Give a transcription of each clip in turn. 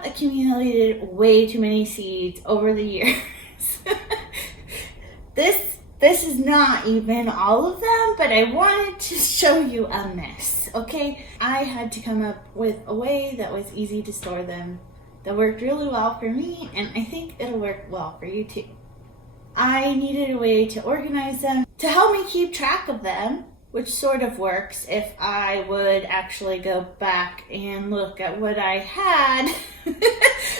have accumulated way too many seeds over the years. This is not even all of them, but I wanted to show you a mess, okay? I had to come up with a way that was easy to store them, that worked really well for me, and I think it'll work well for you too. I needed a way to organize them, to help me keep track of them, which sort of works if I would actually go back and look at what I had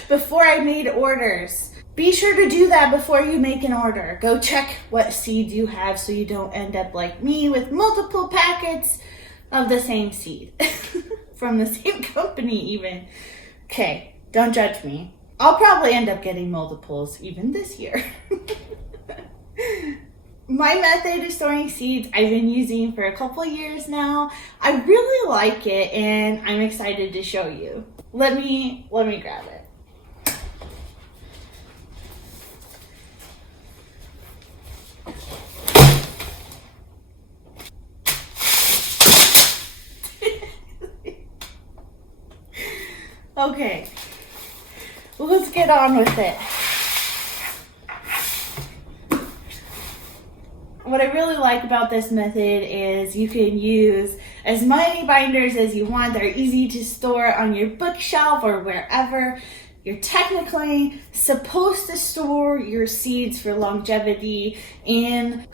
before I made orders. Be sure to do that before you make an order. Go check what seeds you have so you don't end up like me with multiple packets of the same seed from the same company even. Okay, don't judge me. I'll probably end up getting multiples even this year. My method of storing seeds I've been using for a couple years now. I really like it and I'm excited to show you. Let me grab it. Okay, let's get on with it. What I really like about this method is you can use as many binders as you want. They're easy to store on your bookshelf or wherever. You're technically supposed to store your seeds for longevity in,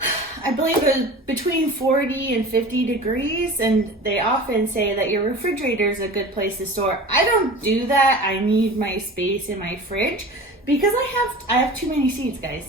I believe, between 40 and 50 degrees, and they often say that your refrigerator is a good place to store. I don't do that. I need my space in my fridge because I have too many seeds, guys.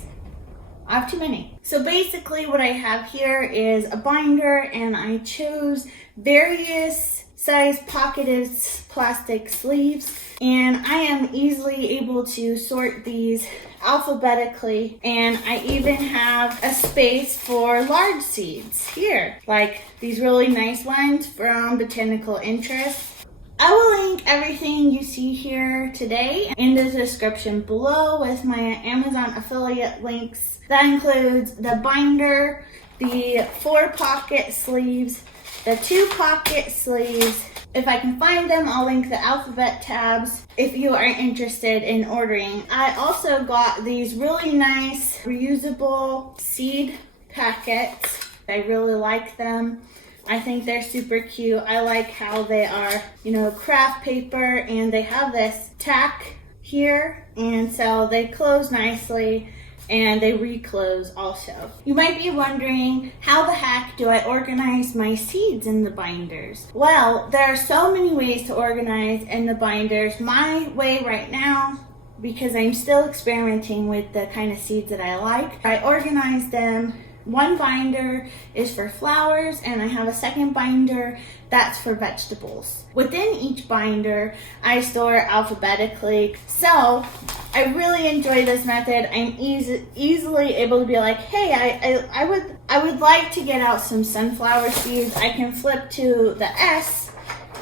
I have too many. So basically what I have here is a binder, and I chose various size pocketed plastic sleeves, and I am easily able to sort these alphabetically, and I even have a space for large seeds here, like these really nice ones from Botanical Interest. I will link everything you see here today in the description below with my Amazon affiliate links. That includes the binder, the 4 pocket sleeves, the 2 pocket sleeves. If I can find them, I'll link the alphabet tabs if you are interested in ordering. I also got these really nice reusable seed packets. I really like them. I think they're super cute. I like how they are, craft paper, and they have this tack here, and so they close nicely and they reclose also. You might be wondering, how the heck do I organize my seeds in the binders? Well, there are so many ways to organize in the binders. My way right now, because I'm still experimenting with the kind of seeds that I like, I organize them. One binder is for flowers, and I have a second binder that's for vegetables. Within each binder, I store alphabetically. So I really enjoy this method. I'm easily able to be like, hey, I would like to get out some sunflower seeds. I can flip to the S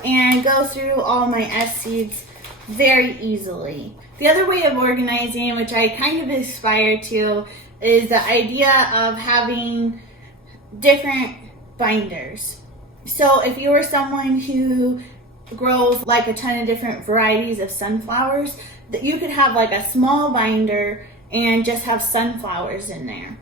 and go through all my S seeds very easily. The other way of organizing, which I kind of aspire to, is the idea of having different binders. So if you are someone who grows like a ton of different varieties of sunflowers, that you could have like a small binder and just have sunflowers in there.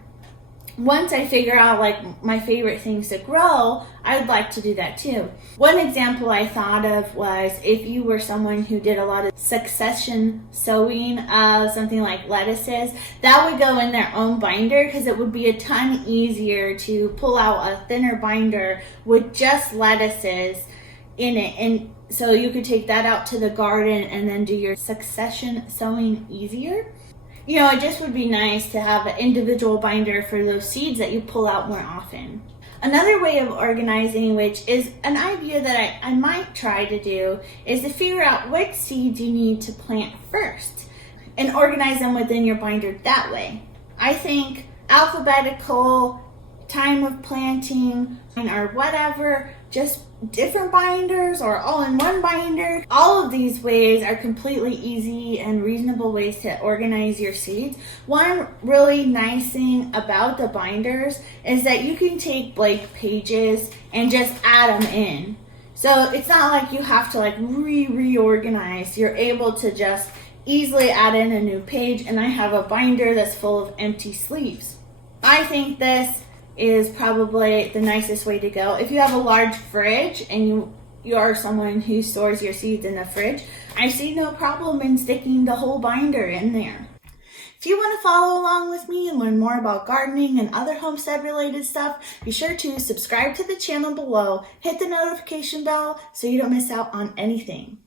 Once I figure out like my favorite things to grow, I'd like to do that too. One example I thought of was if you were someone who did a lot of succession sowing of something like lettuces, that would go in their own binder because it would be a ton easier to pull out a thinner binder with just lettuces in it. And so you could take that out to the garden and then do your succession sowing easier. It just would be nice to have an individual binder for those seeds that you pull out more often. Another way of organizing, which is an idea that I might try to do, is to figure out which seeds you need to plant first and organize them within your binder that way. I think alphabetical, time of planting, or whatever, just different binders or all in one binder. All of these ways are completely easy and reasonable ways to organize your seeds. One really nice thing about the binders is that you can take blank pages and just add them in. So it's not like you have to like reorganize. You're able to just easily add in a new page, and I have a binder that's full of empty sleeves. I think this is probably the nicest way to go. If you have a large fridge and you are someone who stores your seeds in the fridge, I see no problem in sticking the whole binder in there. If you want to follow along with me and learn more about gardening and other homestead related stuff, be sure to subscribe to the channel below, hit the notification bell so you don't miss out on anything.